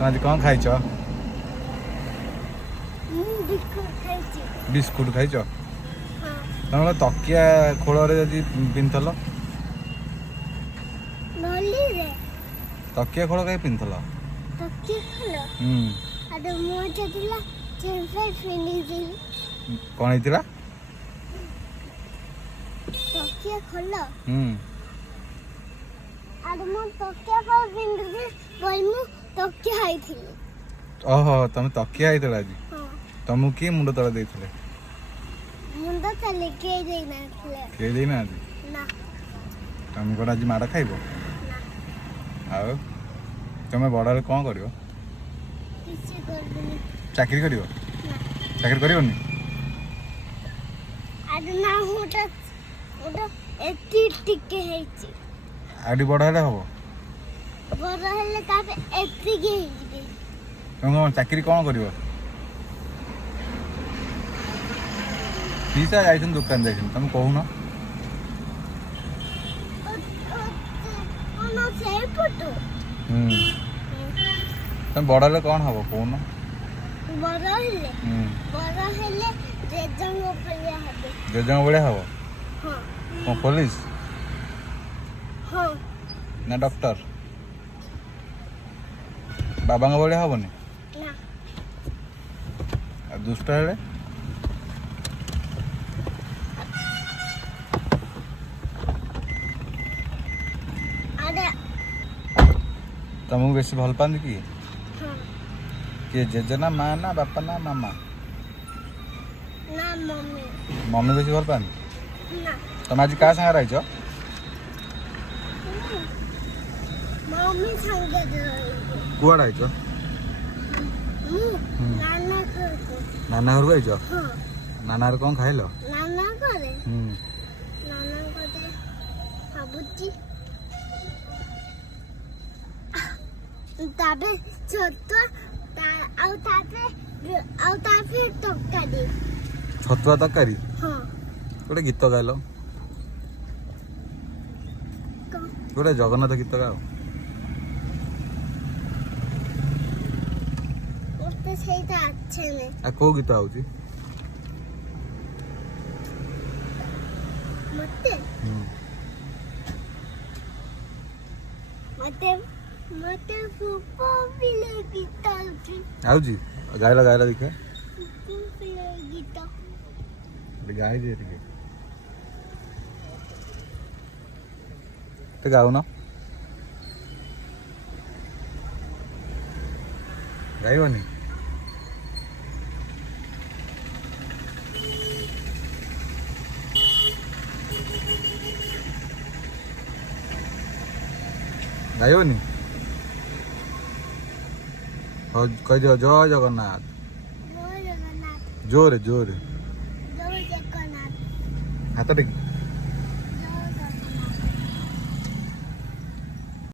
तुम आज कौन खाइच बिस्कुट बिस्कुट खाइच हाँ तुम तकिया खोल जदि पिंधल नली रे तकिया खोल कहीं पिंधल तकिया खोलो अरे मो जदिला चेंफाई फिनी दिल कौन होता तकिया खोलो हम्म अरे मो तकिया को फिनी दिल बोल मु तकिया आई थी ओहो तुम तकिया होता आज हाँ तुमको किए मुंड तले देते मुंडा तले के देना थे किए देना ना तुम कौन आज माड़ खाइब ना आउ तुम बड़े कौन कर किसी करबनी चाकरी कर ना चाकरी करनी अरे ना मोटा मोटा एती टिके हेची आउट बड़ हेले हम बड़ हेले तापे एती के हेची तुम कौन चाकरी कौन कर पीसा जाइए दुकान जाइए तुम कहून से फोटो तुम बड़ हेले कौन हम कहून बड़ हेले जेजंग उपरिया हबे जेजंग भाया हम हां कौन पुलिस हां ना डॉक्टर बाबा भाया हेनी ना दुष्ट हेले अरे तुमको बेसी भल पाती कि हां किए जेजे ना माँ ना बापा ना मामा ना मम्मी मम्मी बेसी भल पाती ना तुम आज क्या सागर रहीच मम्मी संगे दे कुआड़े आईच नाना को नाना घर को आईच हां नाना कौन खाइल नाना करे नाना करे भाबुची ताबे छोटो आउ ताबे टक्का दे छतुआ तरकारी हां गोटे गीत गाइल गोटे जगन्नाथ गीत गाओ मते सेटा अच्छे ने आ कौ गीत आउची मते मते मते फुफो बिले गीता उठी आउची गाइला गाइला देखिए फुफो बिले गीता गाई दे टिके तो गाओ ना गाइबनी गाइबनी कह दियो जय जगन्नाथ जय जगन्नाथ जोरे जोरे जय जगन्नाथ हाथ टेक